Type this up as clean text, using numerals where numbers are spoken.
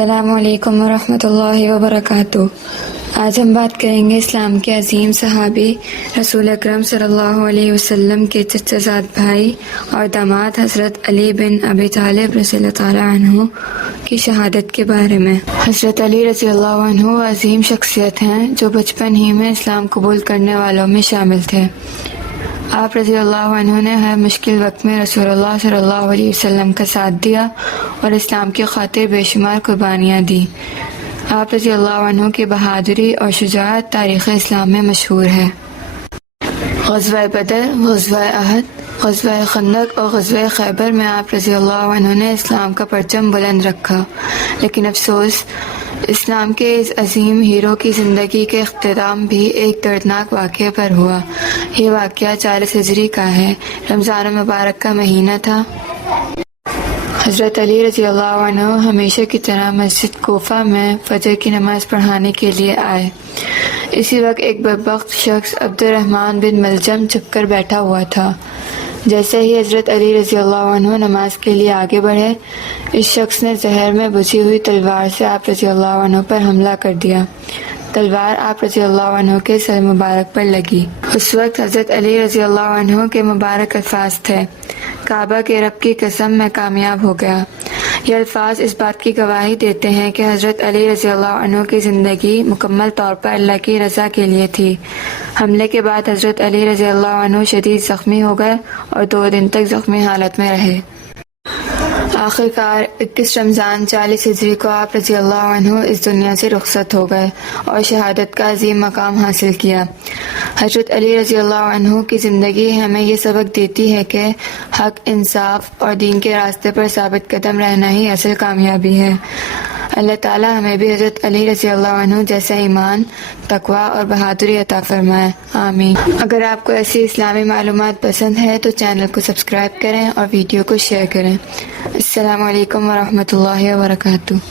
السلام علیکم ورحمۃ اللہ وبرکاتہ۔ آج ہم بات کریں گے اسلام کے عظیم صحابی رسول اکرم صلی اللہ علیہ وسلم کے چچا زاد بھائی اور داماد حضرت علی بن ابی طالب رضی اللہ تعالیٰ عنہ کی شہادت کے بارے میں۔ حضرت علی رضی اللہ عنہ عظیم شخصیت ہیں جو بچپن ہی میں اسلام قبول کرنے والوں میں شامل تھے۔ آپ رضی اللہ عنہ نے ہر مشکل وقت میں رسول اللہ صلی اللہ علیہ وسلم کا ساتھ دیا اور اسلام کی خاطر بے شمار قربانیاں دیں۔ آپ رضی اللہ عنہ کی بہادری اور شجاعت تاریخ اسلام میں مشہور ہے۔ غزوہ بدر، غزوہ احد، غزوہ خندق اور غزوہ خیبر میں آپ رضی اللہ عنہ نے اسلام کا پرچم بلند رکھا، لیکن افسوس اسلام کے اس عظیم ہیرو کی زندگی کے اختتام بھی ایک دردناک واقعے پر ہوا۔ یہ واقعہ 40 ہجری کا ہے۔ رمضان مبارک کا مہینہ تھا۔ حضرت علی رضی اللہ عنہ ہمیشہ کی طرح مسجد کوفہ میں فجر کی نماز پڑھانے کے لیے آئے۔ اسی وقت ایک بدبخت شخص عبد الرحمن بن ملجم چھپ کر بیٹھا ہوا تھا۔ جیسے ہی حضرت علی رضی اللہ عنہ نماز کے لیے آگے بڑھے، اس شخص نے زہر میں بجھی ہوئی تلوار سے آپ رضی اللہ عنہ پر حملہ کر دیا۔ تلوار آپ رضی اللہ عنہ کے سر مبارک پر لگی۔ اس وقت حضرت علی رضی اللہ عنہ کے مبارک الفاظ تھے، کعبہ کے رب کی قسم میں کامیاب ہو گیا۔ یہ الفاظ اس بات کی گواہی دیتے ہیں کہ حضرت علی رضی اللہ عنہ کی زندگی مکمل طور پر اللہ کی رضا کے لیے تھی۔ حملے کے بعد حضرت علی رضی اللہ عنہ شدید زخمی ہو گئے اور 2 دن تک زخمی حالت میں رہے۔ آخرکار 21 رمضان 40 ہجری کو آپ رضی اللہ عنہ اس دنیا سے رخصت ہو گئے اور شہادت کا عظیم مقام حاصل کیا۔ حضرت علی رضی اللہ عنہ کی زندگی ہمیں یہ سبق دیتی ہے کہ حق، انصاف اور دین کے راستے پر ثابت قدم رہنا ہی اصل کامیابی ہے۔ اللہ تعالیٰ ہمیں بھی حضرت علی رضی اللہ عنہ جیسا ایمان، تقویٰ اور بہادری عطا فرمائے، آمین۔ اگر آپ کو ایسی اسلامی معلومات پسند ہے تو چینل کو سبسکرائب کریں اور ویڈیو کو شیئر کریں۔ السلام علیکم ورحمۃ اللہ وبرکاتہ۔